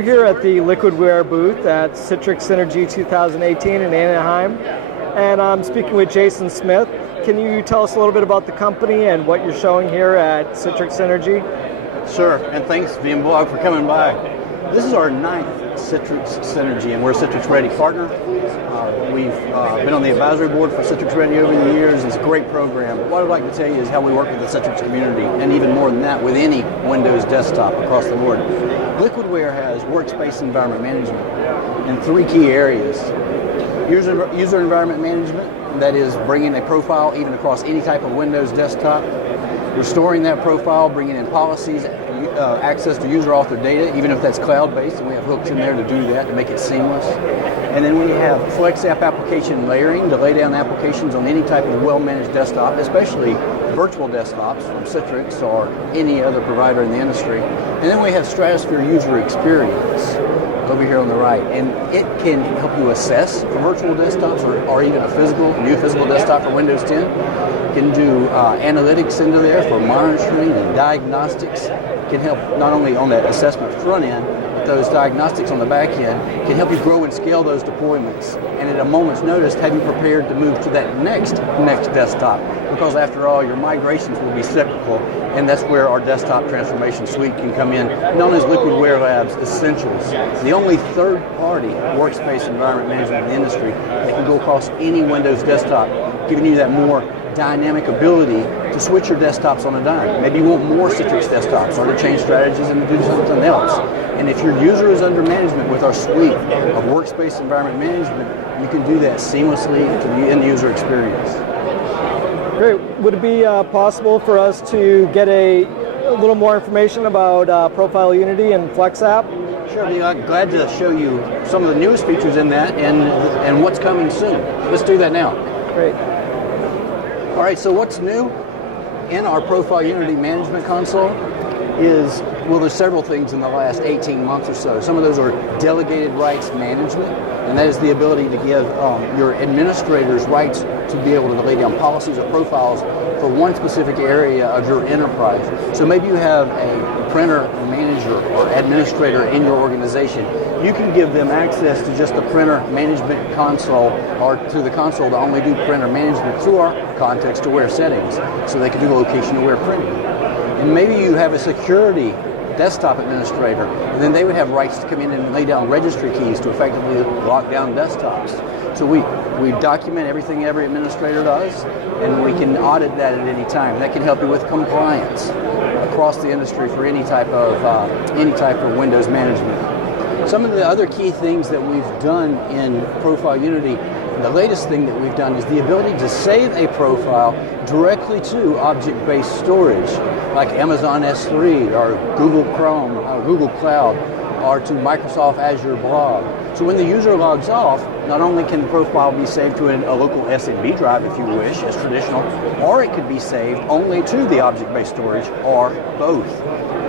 We're here at the Liquidware booth at Citrix Synergy 2018 in Anaheim, and I'm speaking with Jason Smith. Can you tell us a little bit about the company and what you're showing here at Citrix Synergy? Sure, and thanks VMblog for coming by. This is our 9th Citrix Synergy, and we're a Citrix Ready partner. We've been on the advisory board for Citrix Ready over the years. It's a great program. What I'd like to tell you is how we work with the Citrix community, and even more than that, with any Windows desktop across the board. Liquidware has workspace environment management in 3 key areas. User environment management, that is bringing a profile even across any type of Windows desktop. Restoring that profile, bringing in policies, access to user-authored data, even if that's cloud-based, and we have hooks in there to do that, to make it seamless. And then we have FlexApp application layering to lay down applications on any type of well-managed desktop, especially virtual desktops from Citrix or any other provider in the industry. And then we have Stratusphere user experience over here on the right, and it can help you assess for virtual desktops or even a new physical desktop for Windows 10. It can do analytics into there for monitoring and diagnostics. It can help not only on that assessment front end, but those diagnostics on the back end can help you grow and scale those deployments. And at a moment's notice, have you prepared to move to that next desktop? Because after all, your migrations will be cyclical, and that's where our desktop transformation suite can come in, known as Liquidware Labs Essentials. The only third-party workspace environment management in the industry that can go across any Windows desktop, giving you that more dynamic ability to switch your desktops on a dime. Maybe you want more Citrix desktops or to change strategies and do something else. And if your user is under management with our suite of workspace environment management, you can do that seamlessly to the end user experience. Great. Would it be possible for us to get a little more information about Profile Unity and FlexApp? Sure, I'd be glad to show you some of the newest features in that and what's coming soon. Let's do that now. Great. All right, so what's new in our Profile Unity management console is, well, there's several things in the last 18 months or so. Some of those are delegated rights management, and that is the ability to give your administrators rights to be able to lay down policies or profiles for one specific area of your enterprise. So maybe you have a printer manager or administrator in your organization. You can give them access to just the printer management console, or to the console to only do printer management through our context-aware settings, so they can do location-aware printing. And maybe you have a security desktop administrator, and then they would have rights to come in and lay down registry keys to effectively lock down desktops. So we document everything every administrator does, and we can audit that at any time. That can help you with compliance across the industry for any type of Windows management. Some of the other key things that we've done in Profile Unity, the latest thing that we've done is the ability to save a profile directly to object-based storage, like Amazon S3 or Google Chrome or Google Cloud, or to Microsoft Azure Blob. So when the user logs off, not only can the profile be saved to a local SMB drive if you wish, as traditional, or it could be saved only to the object-based storage, or both.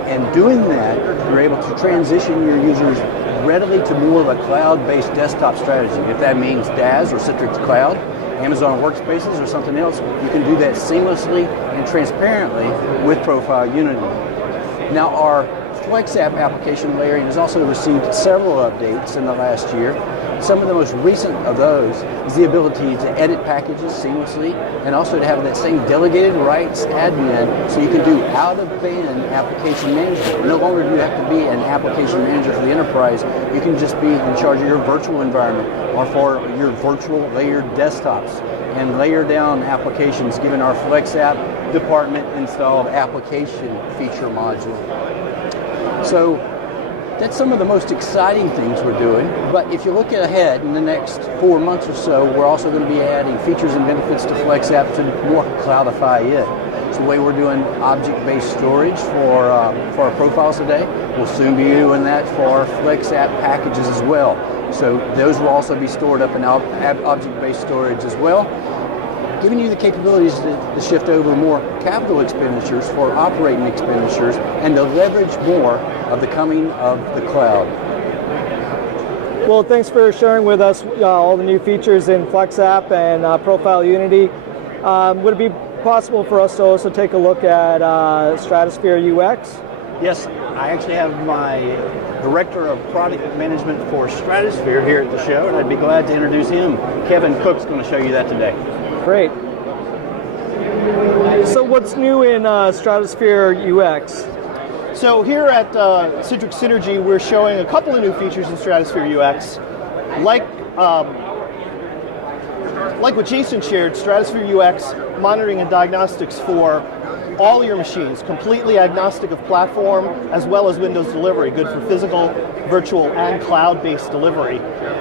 And doing that, you're able to transition your users readily to more of a cloud-based desktop strategy. If that means DAS or Citrix Cloud, Amazon Workspaces or something else, you can do that seamlessly and transparently with Profile Unity. Now, our FlexApp application layering has also received several updates in the last year. Some of the most recent of those is the ability to edit packages seamlessly, and also to have that same delegated rights admin, so you can do out-of-band application management. No longer do you have to be an application manager for the enterprise. You can just be in charge of your virtual environment or for your virtual layered desktops and layer down applications given our FlexApp department installed application feature module. So that's some of the most exciting things we're doing. But if you look ahead in the next 4 months or so, we're also going to be adding features and benefits to FlexApp to more cloudify it. So the way we're doing object-based storage for our profiles today, we'll soon be doing that for our FlexApp packages as well. So those will also be stored up in object-based storage as well, giving you the capabilities to shift over more capital expenditures for operating expenditures and to leverage more of the coming of the cloud. Well, thanks for sharing with us all the new features in FlexApp and Profile Unity. Would it be possible for us to also take a look at Stratusphere UX? Yes, I actually have my Director of Product Management for Stratusphere here at the show, and I'd be glad to introduce him. Kevin Cook's going to show you that today. Great. So what's new in Stratusphere UX? So here at Citrix Synergy, we're showing a couple of new features in Stratusphere UX. Like what Jason shared, Stratusphere UX monitoring and diagnostics for all your machines, completely agnostic of platform, as well as Windows delivery, good for physical, virtual, and cloud-based delivery.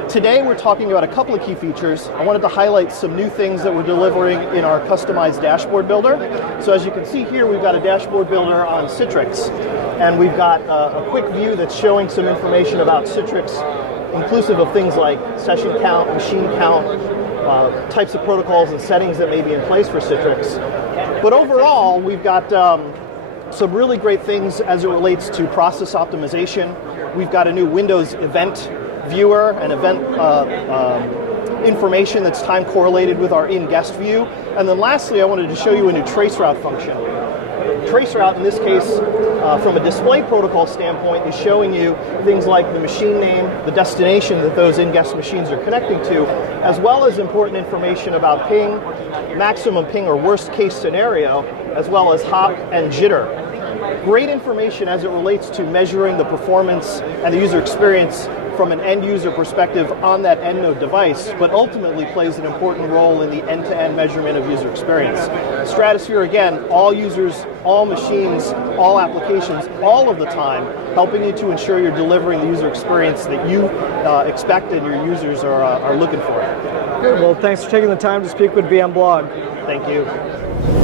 Today we're talking about a couple of key features. I wanted to highlight some new things that we're delivering in our customized dashboard builder. So as you can see here, we've got a dashboard builder on Citrix, and we've got a quick view that's showing some information about Citrix, inclusive of things like session count, machine count, types of protocols and settings that may be in place for Citrix. But overall, we've got some really great things as it relates to process optimization. We've got a new Windows event viewer and event information that's time correlated with our in-guest view. And then lastly, I wanted to show you a new traceroute function. Traceroute, in this case, from a display protocol standpoint, is showing you things like the machine name, the destination that those in-guest machines are connecting to, as well as important information about ping, maximum ping or worst case scenario, as well as hop and jitter. Great information as it relates to measuring the performance and the user experience from an end user perspective on that end node device, but ultimately plays an important role in the end-to-end measurement of user experience. Stratusphere, again, all users, all machines, all applications, all of the time, helping you to ensure you're delivering the user experience that you expect and your users are looking for. Good. Well, thanks for taking the time to speak with VMblog. Thank you.